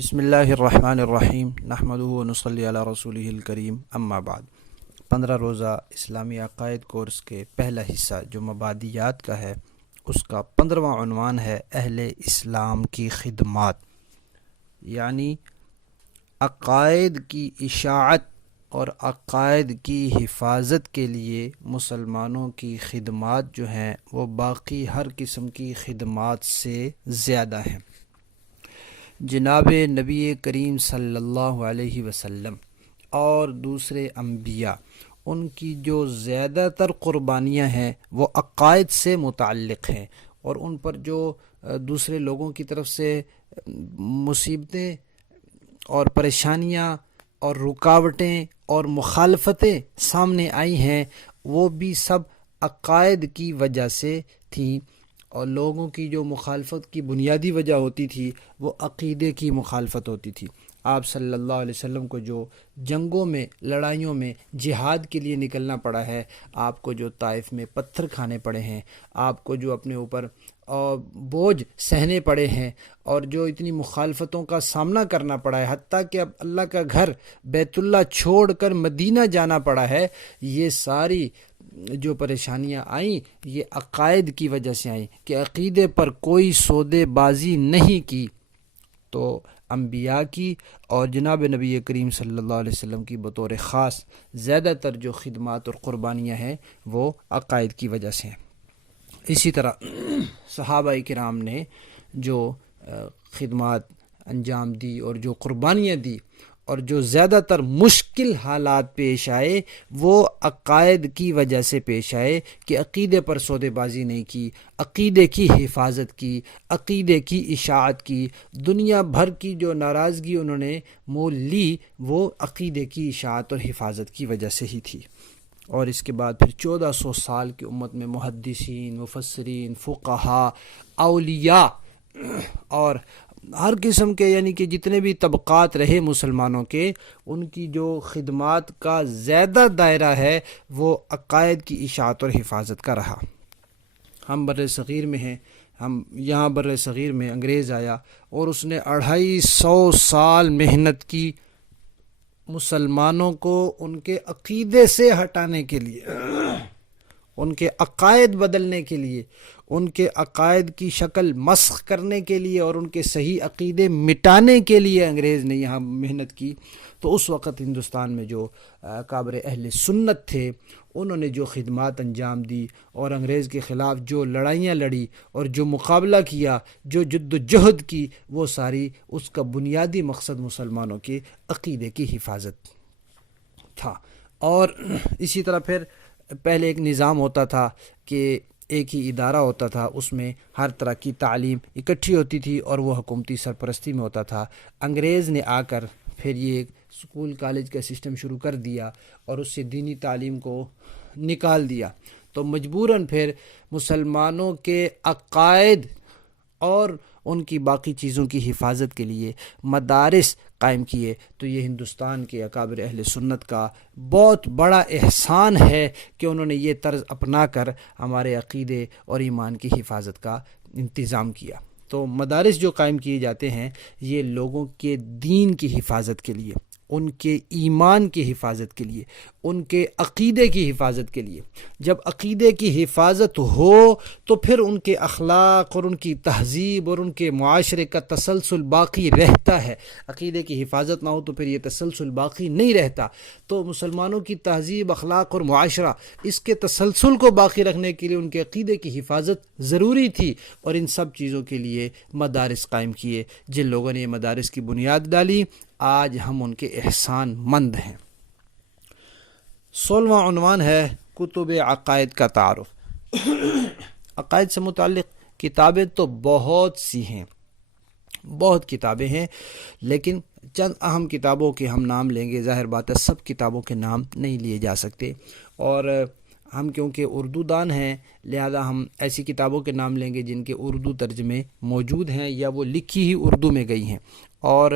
بسم اللہ الرحمن الرحیم نحمدہ و نصلی علی رسولہ الکریم اما بعد 15 روزہ اسلامی عقائد کورس کے پہلا حصہ جو مبادیات کا ہے، اس کا 15واں عنوان ہے اہل اسلام کی خدمات، یعنی عقائد کی اشاعت اور عقائد کی حفاظت کے لیے مسلمانوں کی خدمات جو ہیں وہ باقی ہر قسم کی خدمات سے زیادہ ہیں۔ جناب نبی کریم صلی اللہ علیہ وسلم اور دوسرے انبیاء، ان کی جو زیادہ تر قربانیاں ہیں وہ عقائد سے متعلق ہیں، اور ان پر جو دوسرے لوگوں کی طرف سے مصیبتیں اور پریشانیاں اور رکاوٹیں اور مخالفتیں سامنے آئی ہیں، وہ بھی سب عقائد کی وجہ سے تھیں، اور لوگوں کی جو مخالفت کی بنیادی وجہ ہوتی تھی وہ عقیدے کی مخالفت ہوتی تھی۔ آپ صلی اللہ علیہ وسلم کو جو جنگوں میں، لڑائیوں میں، جہاد کے لیے نکلنا پڑا ہے، آپ کو جو طائف میں پتھر کھانے پڑے ہیں، آپ کو جو اپنے اوپر بوجھ سہنے پڑے ہیں، اور جو اتنی مخالفتوں کا سامنا کرنا پڑا ہے، حتیٰ کہ اب اللہ کا گھر بیت اللہ چھوڑ کر مدینہ جانا پڑا ہے، یہ ساری جو پریشانیاں آئیں یہ عقائد کی وجہ سے آئیں کہ عقیدے پر کوئی سودے بازی نہیں کی۔ تو انبیاء کی اور جناب نبی کریم صلی اللہ علیہ وسلم کی بطور خاص زیادہ تر جو خدمات اور قربانیاں ہیں وہ عقائد کی وجہ سے ہیں۔ اسی طرح صحابہ کرام نے جو خدمات انجام دی اور جو قربانیاں دی اور جو زیادہ تر مشکل حالات پیش آئے وہ عقائد کی وجہ سے پیش آئے کہ عقیدے پر سودے بازی نہیں کی، عقیدے کی حفاظت کی، عقیدے کی اشاعت کی۔ دنیا بھر کی جو ناراضگی انہوں نے مول لی وہ عقیدے کی اشاعت اور حفاظت کی وجہ سے ہی تھی۔ اور اس کے بعد پھر 1400 سال کی امت میں محدثین، مفسرین، فقہاء، اولیاء اور ہر قسم کے، یعنی کہ جتنے بھی طبقات رہے مسلمانوں کے، ان کی جو خدمات کا زیادہ دائرہ ہے وہ عقائد کی اشاعت اور حفاظت کا رہا۔ ہم بر صغیر میں ہیں، ہم یہاں بر صغیر میں انگریز آیا اور اس نے 250 سال محنت کی مسلمانوں کو ان کے عقیدے سے ہٹانے کے لیے، ان کے عقائد بدلنے کے لیے، ان کے عقائد کی شکل مسخ کرنے کے لیے اور ان کے صحیح عقیدے مٹانے کے لیے انگریز نے یہاں محنت کی۔ تو اس وقت ہندوستان میں جو اکابر اہل سنت تھے انہوں نے جو خدمات انجام دی اور انگریز کے خلاف جو لڑائیاں لڑی اور جو مقابلہ کیا، جو جد و جہد کی، وہ ساری اس کا بنیادی مقصد مسلمانوں کے عقیدے کی حفاظت تھا۔ اور اسی طرح پھر پہلے ایک نظام ہوتا تھا کہ ایک ہی ادارہ ہوتا تھا، اس میں ہر طرح کی تعلیم اکٹھی ہوتی تھی اور وہ حکومتی سرپرستی میں ہوتا تھا۔ انگریز نے آ کر پھر یہ اسکول کالج کا سسٹم شروع کر دیا اور اس سے دینی تعلیم کو نکال دیا، تو مجبوراً پھر مسلمانوں کے عقائد اور ان کی باقی چیزوں کی حفاظت کے لیے مدارس قائم کیے۔ تو یہ ہندوستان کے اکابر اہل سنت کا بہت بڑا احسان ہے کہ انہوں نے یہ طرز اپنا کر ہمارے عقیدے اور ایمان کی حفاظت کا انتظام کیا۔ تو مدارس جو قائم کیے جاتے ہیں یہ لوگوں کے دین کی حفاظت کے لیے، ان کے ایمان کی حفاظت کے لیے، ان کے عقیدے کی حفاظت کے لیے۔ جب عقیدے کی حفاظت ہو تو پھر ان کے اخلاق اور ان کی تہذیب اور ان کے معاشرے کا تسلسل باقی رہتا ہے۔ عقیدے کی حفاظت نہ ہو تو پھر یہ تسلسل باقی نہیں رہتا۔ تو مسلمانوں کی تہذیب، اخلاق اور معاشرہ، اس کے تسلسل کو باقی رکھنے کے لیے ان کے عقیدے کی حفاظت ضروری تھی، اور ان سب چیزوں کے لیے مدارس قائم کیے۔ جن لوگوں نے یہ مدارس کی بنیاد ڈالی آج ہم ان کے احسان مند ہیں۔ 16واں عنوان ہے کتب عقائد کا تعارف۔ عقائد سے متعلق کتابیں تو بہت سی ہیں، بہت کتابیں ہیں، لیکن چند اہم کتابوں کے ہم نام لیں گے۔ ظاہر بات ہے سب کتابوں کے نام نہیں لیے جا سکتے، اور ہم کیونکہ اردو دان ہیں لہذا ہم ایسی کتابوں کے نام لیں گے جن کے اردو ترجمے موجود ہیں یا وہ لکھی ہی اردو میں گئی ہیں اور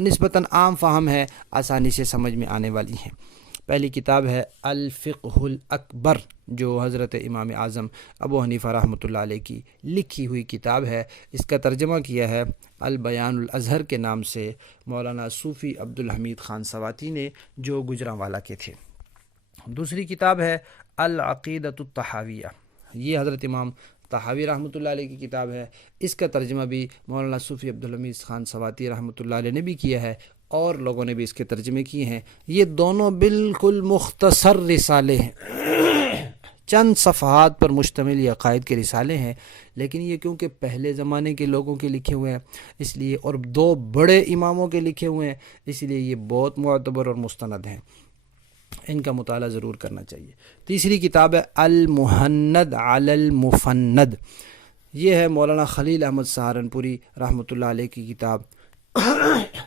نسبتاً عام فہم ہے، آسانی سے سمجھ میں آنے والی ہیں۔ پہلی کتاب ہے الفقہ الاکبر، جو حضرت امام اعظم ابو حنیفہ رحمۃ اللہ علیہ کی لکھی ہوئی کتاب ہے۔ اس کا ترجمہ کیا ہے البیان الازہر کے نام سے مولانا صوفی عبدالحمید خان سواتی نے، جو گجرانوالہ کے تھے۔ دوسری کتاب ہے العقیدۃ الطحاویہ، یہ حضرت امام طحاوی رحمۃ اللہ علیہ کی کتاب ہے۔ اس کا ترجمہ بھی مولانا صوفی عبدالحمید خان سواتی رحمۃ اللہ علیہ نے بھی کیا ہے، اور لوگوں نے بھی اس کے ترجمے کیے ہیں۔ یہ دونوں بالکل مختصر رسالے ہیں، چند صفحات پر مشتمل یہ عقائد کے رسالے ہیں، لیکن یہ کیونکہ پہلے زمانے کے لوگوں کے لکھے ہوئے ہیں اس لیے، اور دو بڑے اماموں کے لکھے ہوئے ہیں، اس لیے یہ بہت معتبر اور مستند ہیں، ان کا مطالعہ ضرور کرنا چاہیے۔ تیسری کتاب ہے المحند علی المفند، یہ ہے مولانا خلیل احمد سہارنپوری رحمۃ اللہ علیہ کی کتاب۔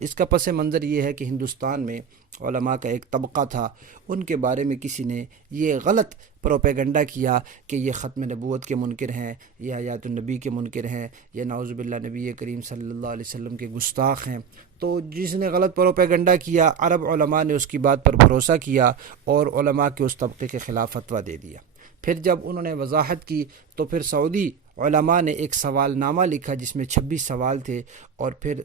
اس کا پس منظر یہ ہے کہ ہندوستان میں علماء کا ایک طبقہ تھا، ان کے بارے میں کسی نے یہ غلط پروپیگنڈا کیا کہ یہ ختم نبوت کے منکر ہیں، یہ حیات النبی کے منکر ہیں، یہ نعوذ باللہ نبی کریم صلی اللہ علیہ وسلم کے گستاخ ہیں۔ تو جس نے غلط پروپیگنڈا کیا، عرب علماء نے اس کی بات پر بھروسہ کیا اور علماء کے اس طبقے کے خلاف فتویٰ دے دیا۔ پھر جب انہوں نے وضاحت کی تو پھر سعودی علماء نے ایک سوال نامہ لکھا جس میں 26 سوال تھے، اور پھر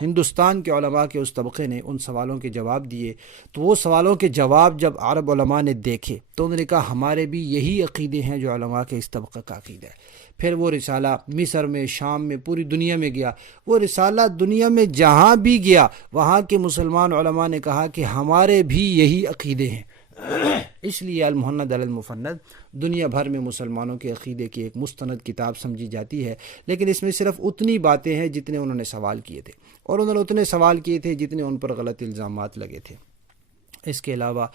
ہندوستان کے علماء کے اس طبقے نے ان سوالوں کے جواب دیے۔ تو وہ سوالوں کے جواب جب عرب علماء نے دیکھے تو انہوں نے کہا ہمارے بھی یہی عقیدے ہیں جو علماء کے اس طبقے کا عقیدہ ہے۔ پھر وہ رسالہ مصر میں، شام میں، پوری دنیا میں گیا۔ وہ رسالہ دنیا میں جہاں بھی گیا وہاں کے مسلمان علماء نے کہا کہ ہمارے بھی یہی عقیدے ہیں۔ اس لیے المحند علی المفند دنیا بھر میں مسلمانوں کے عقیدے کی ایک مستند کتاب سمجھی جاتی ہے، لیکن اس میں صرف اتنی باتیں ہیں جتنے انہوں نے سوال کیے تھے، اور انہوں نے اتنے سوال کیے تھے جتنے ان پر غلط الزامات لگے تھے۔ اس کے علاوہ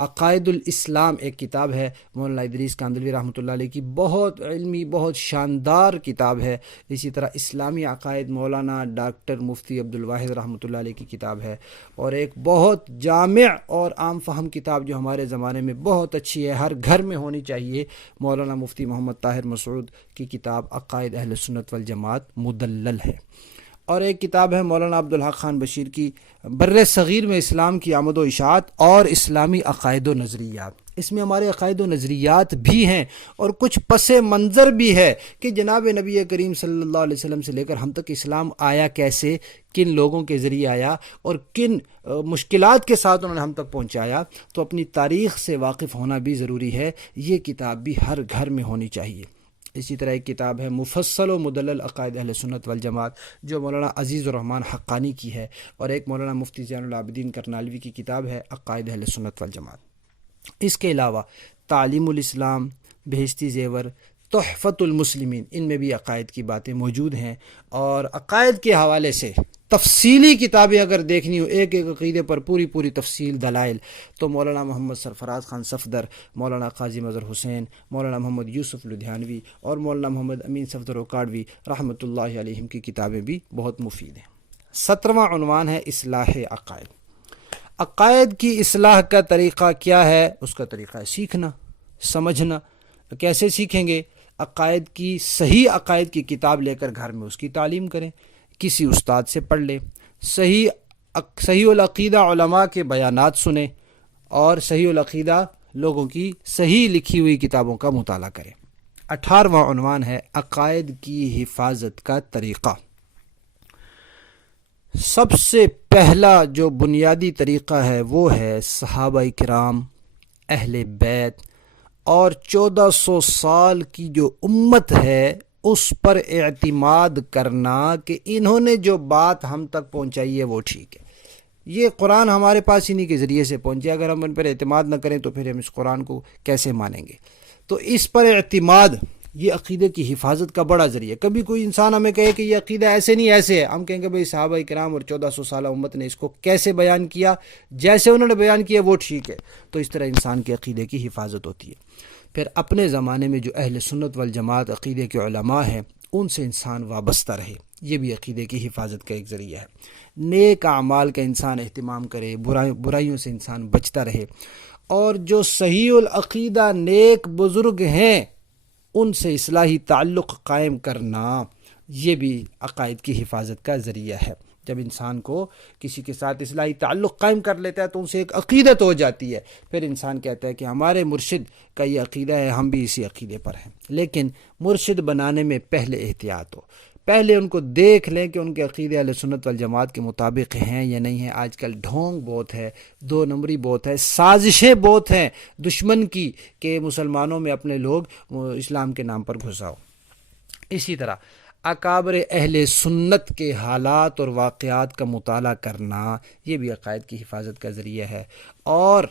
عقائد الاسلام ایک کتاب ہے مولانا ادریس کاندھلوی رحمۃ اللہ علیہ کی، بہت علمی، بہت شاندار کتاب ہے۔ اسی طرح اسلامی عقائد مولانا ڈاکٹر مفتی عبدالواحد رحمۃ اللہ علیہ کی کتاب ہے، اور ایک بہت جامع اور عام فہم کتاب جو ہمارے زمانے میں بہت اچھی ہے، ہر گھر میں ہونی چاہیے، مولانا مفتی محمد طاہر مسعود کی کتاب عقائد اہل سنت والجماعت مدلل ہے۔ اور ایک کتاب ہے مولانا عبدالحق خان بشیر کی بر صغیر میں اسلام کی آمد و اشاعت اور اسلامی عقائد و نظریات۔ اس میں ہمارے عقائد و نظریات بھی ہیں اور کچھ پس منظر بھی ہے کہ جناب نبی کریم صلی اللہ علیہ وسلم سے لے کر ہم تک اسلام آیا کیسے، کن لوگوں کے ذریعے آیا اور کن مشکلات کے ساتھ انہوں نے ہم تک پہنچایا۔ تو اپنی تاریخ سے واقف ہونا بھی ضروری ہے، یہ کتاب بھی ہر گھر میں ہونی چاہیے۔ اسی طرح ایک کتاب ہے مفصل و مدلل عقائد اہل سنت والجماعت جو مولانا عزیز الرحمن حقانی کی ہے، اور ایک مولانا مفتی زین العابدین کرنالوی کی کتاب ہے عقائد اہل سنت والجماعت۔ اس کے علاوہ تعلیم الاسلام، بہشتی زیور، تحفۃ المسلمین، ان میں بھی عقائد کی باتیں موجود ہیں۔ اور عقائد کے حوالے سے تفصیلی کتابیں اگر دیکھنی ہو، ایک ایک عقیدے پر پوری تفصیل دلائل، تو مولانا محمد سرفراز خان صفدر، مولانا قاضی مظہر حسین، مولانا محمد یوسف لدھیانوی اور مولانا محمد امین صفدر اوکاڑوی رحمۃ اللہ علیہم کی کتابیں بھی بہت مفید ہیں۔ 17واں عنوان ہے اصلاح عقائد۔ عقائد کی اصلاح کا طریقہ کیا ہے؟ اس کا طریقہ ہے سیکھنا، سمجھنا۔ کیسے سیکھیں گے؟ عقائد کی، صحیح عقائد کی کتاب لے کر گھر میں اس کی تعلیم کریں، کسی استاد سے پڑھ لیں، صحیح العقیدہ علماء کے بیانات سنیں، اور صحیح العقیدہ لوگوں کی صحیح لکھی ہوئی کتابوں کا مطالعہ کریں۔ 18واں عنوان ہے عقائد کی حفاظت کا طریقہ۔ سب سے پہلا جو بنیادی طریقہ ہے وہ ہے صحابہ کرام، اہل بیت اور 1400 سال کی جو امت ہے اس پر اعتماد کرنا کہ انہوں نے جو بات ہم تک پہنچائی ہے وہ ٹھیک ہے۔ یہ قرآن ہمارے پاس انہی کے ذریعے سے پہنچے، اگر ہم ان پر اعتماد نہ کریں تو پھر ہم اس قرآن کو کیسے مانیں گے؟ تو اس پر اعتماد یہ عقیدے کی حفاظت کا بڑا ذریعہ۔ کبھی کوئی انسان ہمیں کہے کہ یہ عقیدہ ایسے نہیں ایسے ہے، ہم کہیں گے بھئی صحابہ کرام اور 1400 سالہ امت نے اس کو کیسے بیان کیا، جیسے انہوں نے بیان کیا وہ ٹھیک ہے۔ تو اس طرح انسان کے عقیدے کی حفاظت ہوتی ہے۔ پھر اپنے زمانے میں جو اہل سنت والجماعت عقیدے کے علماء ہیں ان سے انسان وابستہ رہے، یہ بھی عقیدے کی حفاظت کا ایک ذریعہ ہے۔ نیک اعمال کا انسان اہتمام کرے، برائیوں سے انسان بچتا رہے، اور جو صحیح العقیدہ نیک بزرگ ہیں ان سے اصلاحی تعلق قائم کرنا، یہ بھی عقائد کی حفاظت کا ذریعہ ہے۔ جب انسان کو کسی کے ساتھ اصلاحی تعلق قائم کر لیتا ہے تو ان سے ایک عقیدت ہو جاتی ہے، پھر انسان کہتا ہے کہ ہمارے مرشد کا یہ عقیدہ ہے، ہم بھی اسی عقیدے پر ہیں۔ لیکن مرشد بنانے میں پہلے احتیاط ہو، پہلے ان کو دیکھ لیں کہ ان کے عقیدے اہل سنت والجماعت کے مطابق ہیں یا نہیں ہیں۔ آج کل ڈھونگ بہت ہے، دو نمبری بہت ہے، سازشیں بہت ہیں دشمن کی کہ مسلمانوں میں اپنے لوگ اسلام کے نام پر گھساؤ۔ اسی طرح اکابر اہل سنت کے حالات اور واقعات کا مطالعہ کرنا، یہ بھی عقائد کی حفاظت کا ذریعہ ہے۔ اور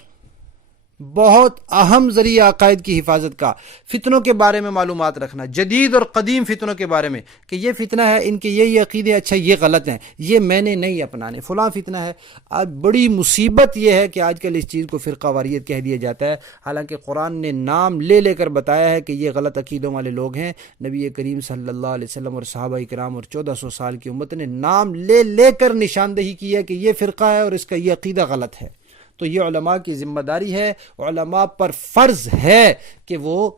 بہت اہم ذریعہ عقائد کی حفاظت کا، فتنوں کے بارے میں معلومات رکھنا، جدید اور قدیم فتنوں کے بارے میں، کہ یہ فتنہ ہے، ان کے یہ عقیدے اچھا یہ غلط ہیں، یہ میں نے نہیں اپنانے، فلاں فتنہ ہے۔ آج بڑی مصیبت یہ ہے کہ آج کل اس چیز کو فرقہ واریت کہہ دیا جاتا ہے، حالانکہ قرآن نے نام لے لے کر بتایا ہے کہ یہ غلط عقیدوں والے لوگ ہیں۔ نبی کریم صلی اللہ علیہ وسلم اور صحابہ کرام اور 1400 سال کی امت نے نام لے لے کر نشاندہی کی ہے کہ یہ فرقہ ہے اور اس کا یہ عقیدہ غلط ہے۔ تو یہ علماء کی ذمہ داری ہے، علماء پر فرض ہے کہ وہ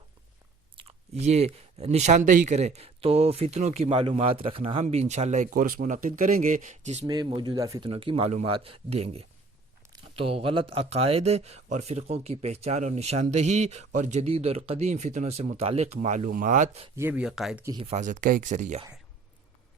یہ نشاندہی کریں۔ تو فتنوں کی معلومات رکھنا، ہم بھی انشاءاللہ ایک کورس منعقد کریں گے جس میں موجودہ فتنوں کی معلومات دیں گے۔ تو غلط عقائد اور فرقوں کی پہچان اور نشاندہی اور جدید اور قدیم فتنوں سے متعلق معلومات، یہ بھی عقائد کی حفاظت کا ایک ذریعہ ہے۔